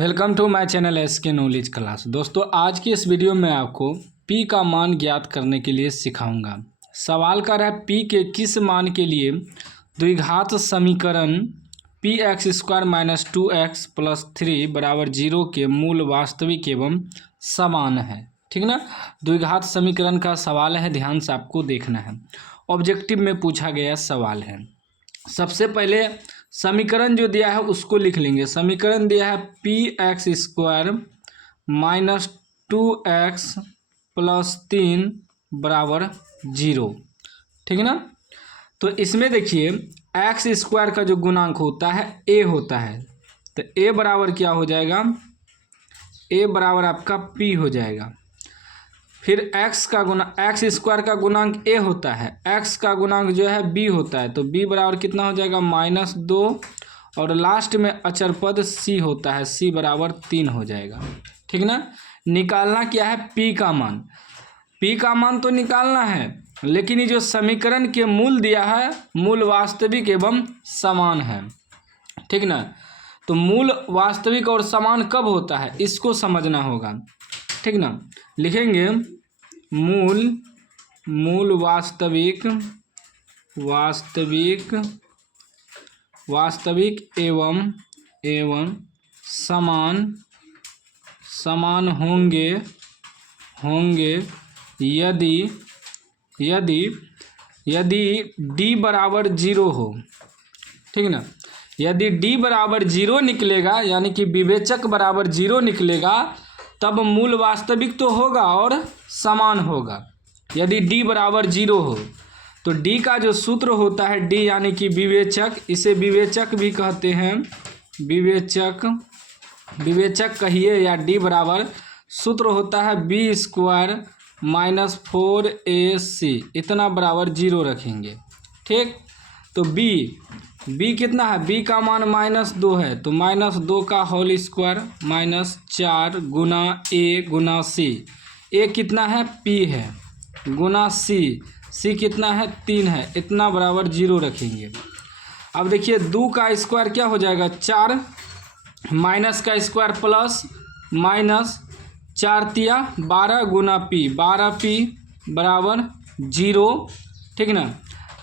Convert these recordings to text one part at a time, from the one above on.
Welcome to my channel SK knowledge class. दोस्तों आज की इस वीडियो में आपको p का मान ज्ञात करने के लिए सिखाऊंगा। सवाल कर है p के किस मान के लिए द्विघात समीकरण px² - 2x + 3 = 0 के मूल वास्तविक एवं समान है। ठीक ना, द्विघात समीकरण का सवाल है, ध्यान से आपको देखना है। ऑब्जेक्टिव में पूछा गया सवाल है। सबसे पहले समीकरण जो दिया है उसको लिख लेंगे। समीकरण दिया है px² - 2x + 3 = 0। ठीक है ना, तो इसमें देखिए x² का जो गुणांक होता है a होता है, तो a बराबर क्या हो जाएगा, a बराबर आपका p हो जाएगा। फिर x² का गुणांक a होता है, x का गुणांक जो है b होता है, तो b बराबर कितना हो जाएगा -2, और लास्ट में अचर पद c होता है, c बराबर 3 हो जाएगा। ठीक ना, निकालना क्या है, p का मान। p का मान तो निकालना है, लेकिन ये जो समीकरण के मूल दिया है मूल वास्तविक एवं समान है। ठीक ना, तो मूल वास्तविक और समान कब होता है इसको समझना होगा। ठीक ना, लिखेंगे मूल वास्तविक एवं समान होंगे यदि d बराबर 0 हो। ठीक ना, यदि d बराबर 0 निकलेगा, यानी कि विवेचक बराबर 0 निकलेगा, तब मूल वास्तविक तो होगा और समान होगा। यदि d बराबर 0 हो तो d का जो सूत्र होता है d यानी कि विवेचक, इसे विवेचक भी कहते हैं, विवेचक कहिए, या d बराबर सूत्र होता है b² - 4ac, इतना बराबर 0 रखेंगे। ठीक, तो b कितना है, b का मान -2 है, तो -2 का होल स्क्वायर -4 गुना a गुना c, a कितना है p है, गुना c कितना है 3 है, इतना बराबर 0 रखेंगे। अब देखिए 2 का स्क्वायर क्या हो जाएगा 4, माइनस का स्क्वायर प्लस, माइनस 4 तिया 12 गुना p, 12p बराबर 0। ठीक ना,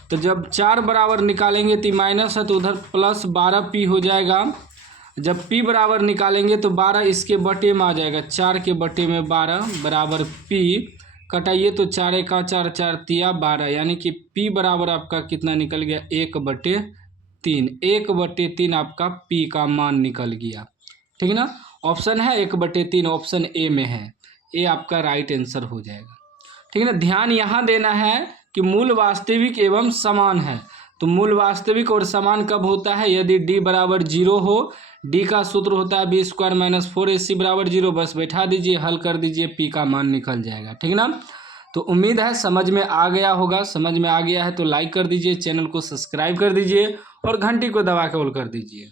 तो जब 4 बराबर निकालेंगे तो माइनस है, तो उधर प्लस 12p हो जाएगा। जब p बराबर निकालेंगे तो 12 इसके बटे में आ जाएगा, 4 के बटे में 12 बराबर p, कटाइए तो 4 का 4, 4 तिया 12, यानी कि p बराबर आपका कितना निकल गया 1/3। 1/3 आपका p का मान निकल गया। ठीक ना, ऑप्शन है 1/3, ऑप्शन ए में है, ए आपका राइट आंसर हो जाएगा। ठीक है ना, ध्यान यहाँ देना है कि मूल वास्तविक एवं समान है। तो मूल वास्तविक और समान कब होता है, यदि d बराबर 0 हो। d का सूत्र होता है b² - 4ac बराबर 0। बस बैठा दीजिए, हल कर दीजिए, p का मान निकल जाएगा। ठीक ना, तो उम्मीद है समझ में आ गया होगा। समझ में आ गया है तो लाइक कर दीजिए, चैनल को सब्सक्राइब कर दीजिए और घंटी को दबा के ऑल कर दीजिए।